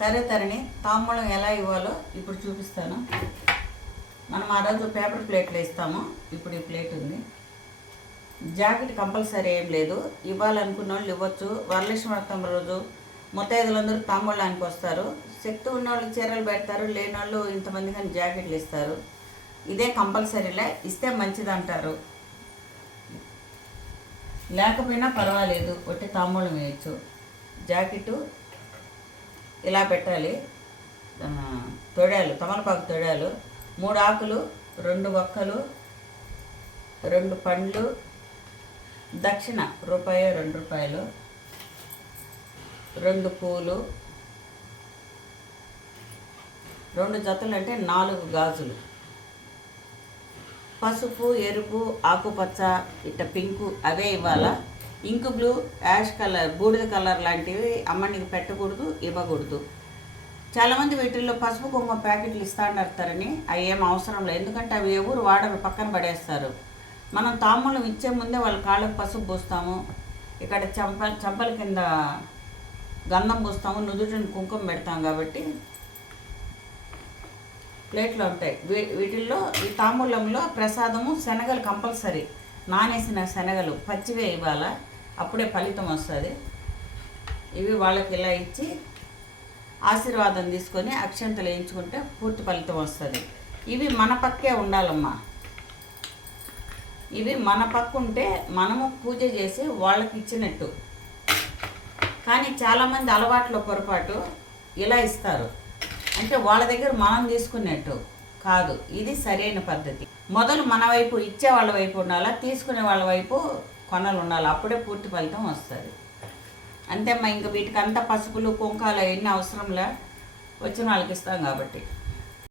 సరే తరణి, తాంబూలం ఎలా ఇవ్వాలో ఇప్పుడు చూపిస్తాను. మనం ఆ రోజు పేపర్ ప్లేట్లో ఇస్తాము. ఇప్పుడు ఈ ప్లేట్ ఉంది. జాకెట్ కంపల్సరీ ఏం లేదు, ఇవ్వాలనుకున్న వాళ్ళు ఇవ్వచ్చు. వరలక్ష్మి వ్రతం రోజు ముత్తైదులందరూ తాంబూలానికి వస్తారు. శక్తి ఉన్నవాళ్ళు చీరలు పెడతారు, లేని వాళ్ళు ఇంతమంది కానీ జాకెట్లు ఇస్తారు. ఇదే కంపల్సరీలే, ఇస్తే మంచిది అంటారు. లేకపోయినా పర్వాలేదు, ఒట్టి తాంబూలం వేయచ్చు. జాకెట్టు ఇలా పెట్టాలి. తొడాలు, తమలపాకు తొడాలు, 3 ఆకులు, 2 వక్కలు, 2 పండ్లు, దక్షిణ రూపాయో 2 రూపాయలు, 2 పూలు, 2 జతలు అంటే 4 గాజులు, పసుపు, ఎరుపు, ఆకుపచ్చ, ఇట్ట పింకు అవే ఇవ్వాలా. ఇంకు బ్లూ, యాష్ కలర్, బూడిద కలర్ లాంటివి అమ్మనికి పెట్టకూడదు, ఇవ్వకూడదు. చాలామంది వీటిల్లో పసుపు కుంకుమ ప్యాకెట్లు ఇస్తాంటారని అవి ఏం అవసరం లేదు, ఎందుకంటే అవి ఎవరు వాడరు, పక్కన పడేస్తారు. మనం తాంబూలం ఇచ్చే ముందే వాళ్ళ కాళ్ళకు పసుపు పూస్తాము, ఇక్కడ చంపల కింద గంధం పూస్తాము, నుదుటిని కుంకుమ పెడతాం. కాబట్టి ప్లేట్లో ఉంటాయి. వీటిల్లో ఈ తాంబూలంలో ప్రసాదము శనగలు కంపల్సరీ, నానేసిన శనగలు పచ్చివే ఇవ్వాలా, అప్పుడే ఫలితం వస్తుంది. ఇవి వాళ్ళకి ఇలా ఇచ్చి ఆశీర్వాదం తీసుకొని అక్షంతలు వేయించుకుంటే పూర్తి ఫలితం వస్తుంది. ఇవి మన పక్కే ఉండాలమ్మా. ఇవి మన పక్క ఉంటే మనము పూజ చేసి వాళ్ళకి ఇచ్చినట్టు. కానీ చాలామంది అలవాట్లో పొరపాటు ఇలా ఇస్తారు, అంటే వాళ్ళ దగ్గర మనం తీసుకున్నట్టు కాదు. ఇది సరైన పద్ధతి. మొదలు మన వైపు, ఇచ్చే వాళ్ళ వైపు ఉండాలా, తీసుకునే వాళ్ళ వైపు కొనలు ఉండాలి, అప్పుడే పూర్తి ఫలితం వస్తుంది. అంతేమ్మా. ఇంకా వీటికంతా పసుపులు కుంకాలు అవన్నీ అవసరంలే, వచ్చిన వాళ్ళకి ఇస్తాం కాబట్టి.